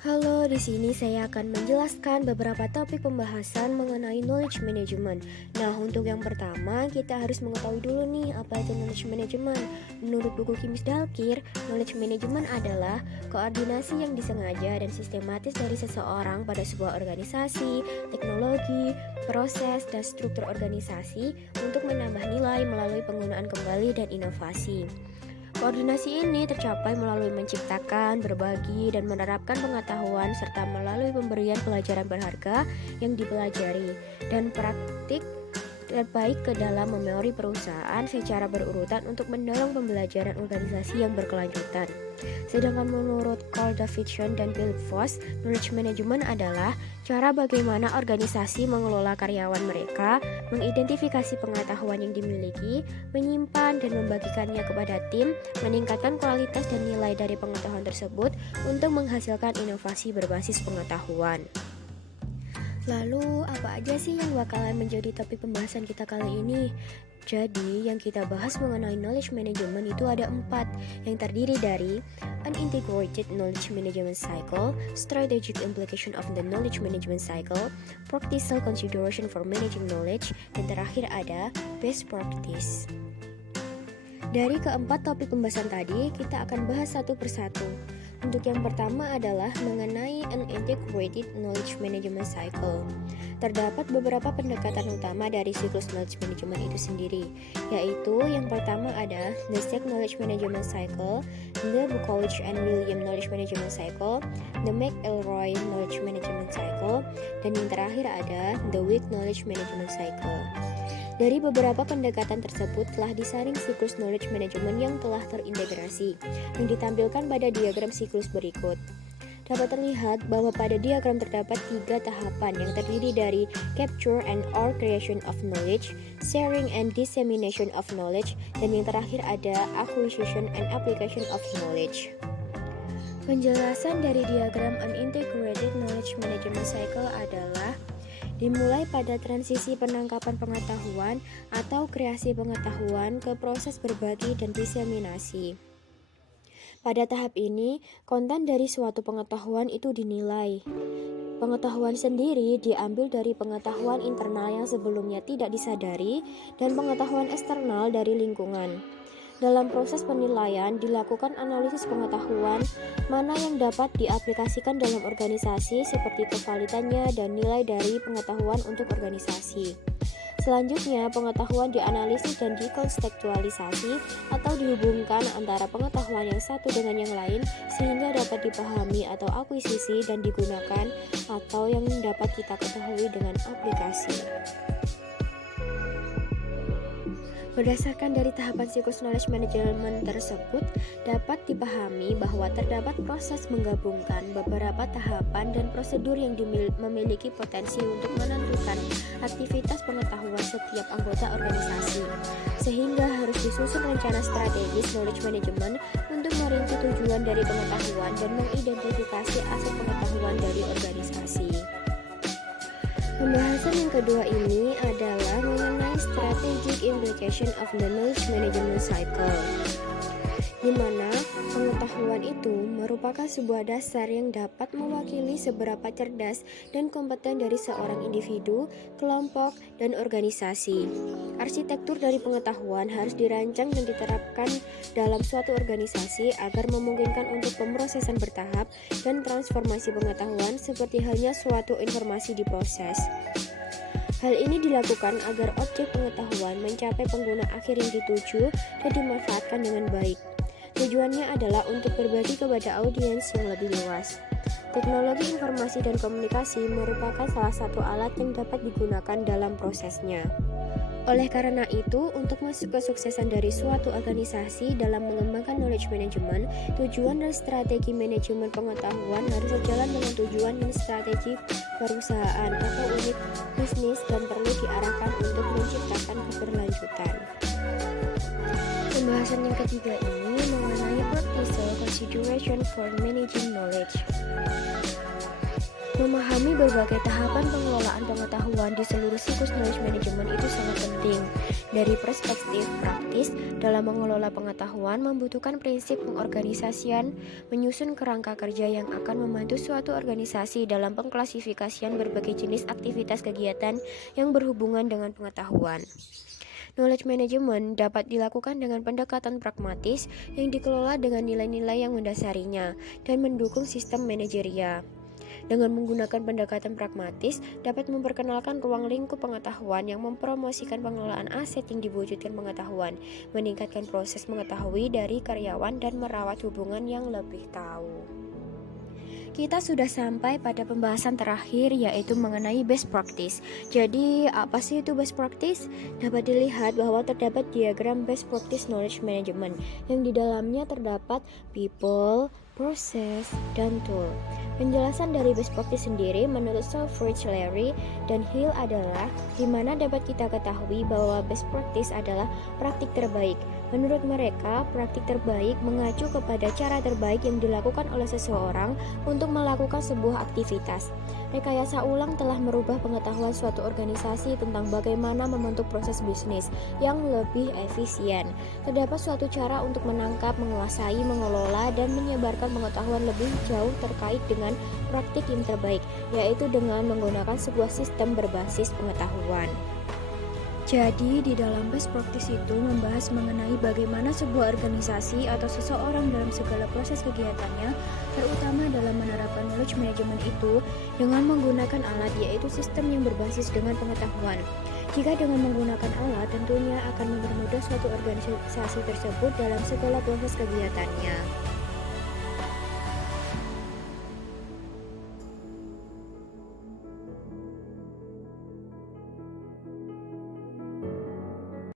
Halo, di sini saya akan menjelaskan beberapa topik pembahasan mengenai knowledge management. Nah, untuk yang pertama, kita harus mengetahui dulu nih apa itu knowledge management. Menurut buku Kimis Dalkir, knowledge management adalah koordinasi yang disengaja dan sistematis dari seseorang pada sebuah organisasi, teknologi, proses, dan struktur organisasi untuk menambah nilai melalui penggunaan kembali dan inovasi. Koordinasi ini tercapai melalui menciptakan, berbagi, dan menerapkan pengetahuan serta melalui pemberian pelajaran berharga yang dipelajari dan praktik terbaik ke dalam memori perusahaan secara berurutan untuk mendorong pembelajaran organisasi yang berkelanjutan. Sedangkan menurut Carl Davidson dan Bill Voss, knowledge management adalah cara bagaimana organisasi mengelola karyawan mereka, mengidentifikasi pengetahuan yang dimiliki, menyimpan dan membagikannya kepada tim, meningkatkan kualitas dan nilai dari pengetahuan tersebut untuk menghasilkan inovasi berbasis pengetahuan. Lalu, apa aja sih yang bakalan menjadi topik pembahasan kita kali ini? Jadi, yang kita bahas mengenai knowledge management itu ada 4, yang terdiri dari an integrated knowledge management cycle, strategic implication of the knowledge management cycle, practical consideration for managing knowledge, dan terakhir ada best practice. Dari keempat topik pembahasan tadi, kita akan bahas satu persatu. Untuk yang pertama adalah mengenai an integrated knowledge management cycle. Terdapat beberapa pendekatan utama dari siklus knowledge management itu sendiri, yaitu yang pertama ada the Stack Knowledge Management Cycle, the Bukowicz and William Knowledge Management Cycle, the McElroy Knowledge Management Cycle, dan yang terakhir ada the Wick Knowledge Management Cycle. Dari beberapa pendekatan tersebut telah disaring siklus knowledge management yang telah terintegrasi, yang ditampilkan pada diagram siklus berikut. Dapat terlihat bahwa pada diagram terdapat 3 tahapan yang terdiri dari capture and or creation of knowledge, sharing and dissemination of knowledge, dan yang terakhir ada acquisition and application of knowledge. Penjelasan dari diagram an integrated knowledge management cycle adalah dimulai pada transisi penangkapan pengetahuan atau kreasi pengetahuan ke proses berbagi dan diseminasi. Pada tahap ini, konten dari suatu pengetahuan itu dinilai. Pengetahuan sendiri diambil dari pengetahuan internal yang sebelumnya tidak disadari dan pengetahuan eksternal dari lingkungan. Dalam proses penilaian, dilakukan analisis pengetahuan mana yang dapat diaplikasikan dalam organisasi seperti kevalitannya dan nilai dari pengetahuan untuk organisasi. Selanjutnya, pengetahuan dianalisis dan dikontekstualisasi atau dihubungkan antara pengetahuan yang satu dengan yang lain sehingga dapat dipahami atau akuisisi dan digunakan atau yang dapat kita ketahui dengan aplikasi. Berdasarkan dari tahapan siklus knowledge management tersebut, dapat dipahami bahwa terdapat proses menggabungkan beberapa tahapan dan prosedur yang memiliki potensi untuk menentukan aktivitas pengetahuan setiap anggota organisasi. Sehingga harus disusun rencana strategis knowledge management untuk merinci tujuan dari pengetahuan dan mengidentifikasi aset pengetahuan dari organisasi. Pembahasan yang kedua ini adalah mengenai strategic implication of the knowledge management cycle, di mana pengetahuan itu merupakan sebuah dasar yang dapat mewakili seberapa cerdas dan kompeten dari seorang individu, kelompok, dan organisasi. Arsitektur dari pengetahuan harus dirancang dan diterapkan dalam suatu organisasi agar memungkinkan untuk pemrosesan bertahap dan transformasi pengetahuan seperti halnya suatu informasi diproses. Hal ini dilakukan agar objek pengetahuan mencapai pengguna akhir yang dituju dan dimanfaatkan dengan baik. Tujuannya adalah untuk berbagi kepada audiens yang lebih luas. Teknologi informasi dan komunikasi merupakan salah satu alat yang dapat digunakan dalam prosesnya. Oleh karena itu, untuk masuk kesuksesan dari suatu organisasi dalam mengembangkan knowledge management, tujuan dan strategi manajemen pengetahuan harus sejalan dengan tujuan dan strategi perusahaan atau unit bisnis dan perlu diarahkan untuk menciptakan keberlanjutan. Pembahasan yang ketiga ini mengenai practical consideration for managing knowledge. Memahami berbagai tahapan pengelolaan pengetahuan di seluruh siklus knowledge management itu sangat penting. Dari perspektif praktis, dalam mengelola pengetahuan membutuhkan prinsip pengorganisasian, menyusun kerangka kerja yang akan membantu suatu organisasi dalam pengklasifikasian berbagai jenis aktivitas kegiatan yang berhubungan dengan pengetahuan. Knowledge management dapat dilakukan dengan pendekatan pragmatis yang dikelola dengan nilai-nilai yang mendasarinya dan mendukung sistem manajerial. Dengan menggunakan pendekatan pragmatis, dapat memperkenalkan ruang lingkup pengetahuan yang mempromosikan pengelolaan aset yang diwujudkan pengetahuan, meningkatkan proses mengetahui dari karyawan dan merawat hubungan yang lebih tahu. Kita sudah sampai pada pembahasan terakhir, yaitu mengenai best practice. Jadi, apa sih itu best practice? Dapat dilihat bahwa terdapat diagram best practice knowledge management yang di dalamnya terdapat people, process, dan tool. Penjelasan dari best practice sendiri menurut Selfridge, Larry, dan Hill adalah di mana dapat kita ketahui bahwa best practice adalah praktik terbaik. Menurut mereka, praktik terbaik mengacu kepada cara terbaik yang dilakukan oleh seseorang untuk melakukan sebuah aktivitas. Rekayasa ulang telah merubah pengetahuan suatu organisasi tentang bagaimana membentuk proses bisnis yang lebih efisien. Terdapat suatu cara untuk menangkap, menguasai, mengelola, dan menyebarkan pengetahuan lebih jauh terkait dengan praktik yang terbaik, yaitu dengan menggunakan sebuah sistem berbasis pengetahuan. Jadi, di dalam best practice itu membahas mengenai bagaimana sebuah organisasi atau seseorang dalam segala proses kegiatannya, terutama dalam menerapkan knowledge management itu, dengan menggunakan alat, yaitu sistem yang berbasis dengan pengetahuan. Jika dengan menggunakan alat, tentunya akan mempermudah suatu organisasi tersebut dalam segala proses kegiatannya.